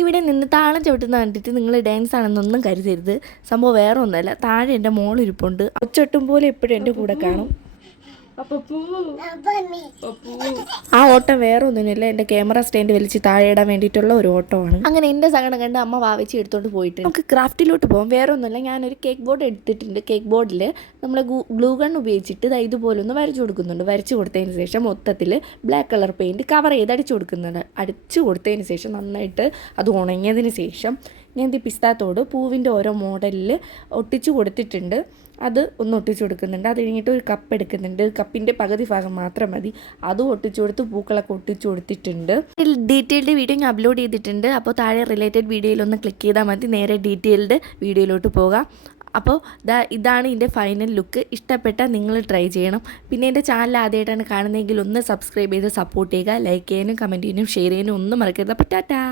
ഇവിടെ നിന്ന് താളം ചവിട്ടുന്ന കണ്ടിട്ട് നിങ്ങൾ ഡാൻസ് ആണെന്നൊന്നും കരുതരുത്. സംഭവം വേറെ ഒന്നുമല്ല. താഴെ എൻ്റെ മോളിരിപ്പുണ്ട്. ഒച്ചൊട്ടും പോലെ എപ്പോഴും എൻ്റെ കൂടെ കാണും. ആ ഓട്ടം വേറെ ഒന്നുമില്ല, എൻ്റെ ക്യാമറ സ്റ്റാൻഡ് വലിച്ച് താഴെ ഇടാൻ വേണ്ടിയിട്ടുള്ള ഒരു ഓട്ടമാണ്. അങ്ങനെ എൻ്റെ സങ്കടം കണ്ട് അമ്മ വാവച്ചി എടുത്തോണ്ട് പോയിട്ട് നമുക്ക് ക്രാഫ്റ്റിലോട്ട് പോകാം. വേറെ ഒന്നുമില്ല, ഞാനൊരു കേക്ക് ബോർഡ് എടുത്തിട്ടുണ്ട്. കേക്ക് ബോർഡിൽ നമ്മൾ ഗ്ലൂ ഗൺ ഉപയോഗിച്ചിട്ട് ഇതുപോലെ ഒന്ന് വരച്ചു കൊടുക്കുന്നുണ്ട്. വരച്ചു കൊടുത്തതിന് ശേഷം മൊത്തത്തിൽ ബ്ലാക്ക് കളർ പെയിൻറ്റ് കവർ ചെയ്ത് അടിച്ചു കൊടുക്കുന്നുണ്ട്. അടിച്ചു കൊടുത്തതിന് ശേഷം നന്നായിട്ട് അത് ഉണങ്ങിയതിന് ശേഷം ഞാൻ പിസ്താത്തോട് പൂവിൻ്റെ ഓരോ മോഡലിൽ ഒട്ടിച്ചു കൊടുത്തിട്ടുണ്ട്. അത് ഒന്ന് ഒട്ടിച്ചു കൊടുക്കുന്നുണ്ട്. അത് കഴിഞ്ഞിട്ട് ഒരു കപ്പ് എടുക്കുന്നുണ്ട്. കപ്പിൻ്റെ പകുതി ഭാഗം മാത്രം മതി. അതും ഒട്ടിച്ചു കൊടുത്ത് പൂക്കളൊക്കെ ഒട്ടിച്ചു കൊടുത്തിട്ടുണ്ട്. ഡീറ്റെയിൽഡ് വീഡിയോ ഞാൻ അപ്ലോഡ് ചെയ്തിട്ടുണ്ട്. അപ്പോൾ താഴെ റിലേറ്റഡ് വീഡിയോയിലൊന്ന് ക്ലിക്ക് ചെയ്താൽ മതി. നേരെ ഡീറ്റെയിൽഡ് വീഡിയോയിലോട്ട് പോകാം. അപ്പോൾ ഇതാണ് ഇതിൻ്റെ ഫൈനൽ ലുക്ക്. ഇഷ്ടപ്പെട്ടാൽ നിങ്ങൾ ട്രൈ ചെയ്യണം. പിന്നെ എൻ്റെ ചാനൽ ആദ്യമായിട്ടാണ് കാണുന്നതെങ്കിൽ ഒന്ന് സബ്സ്ക്രൈബ് ചെയ്ത് സപ്പോർട്ട് ചെയ്യുക. ലൈക്ക് ചെയ്യാനും കമൻറ്റ് ചെയ്യാനും ഷെയർ ചെയ്യാനും ഒന്നും മറക്കരുത്. അപ്പോൾ ടാറ്റാ.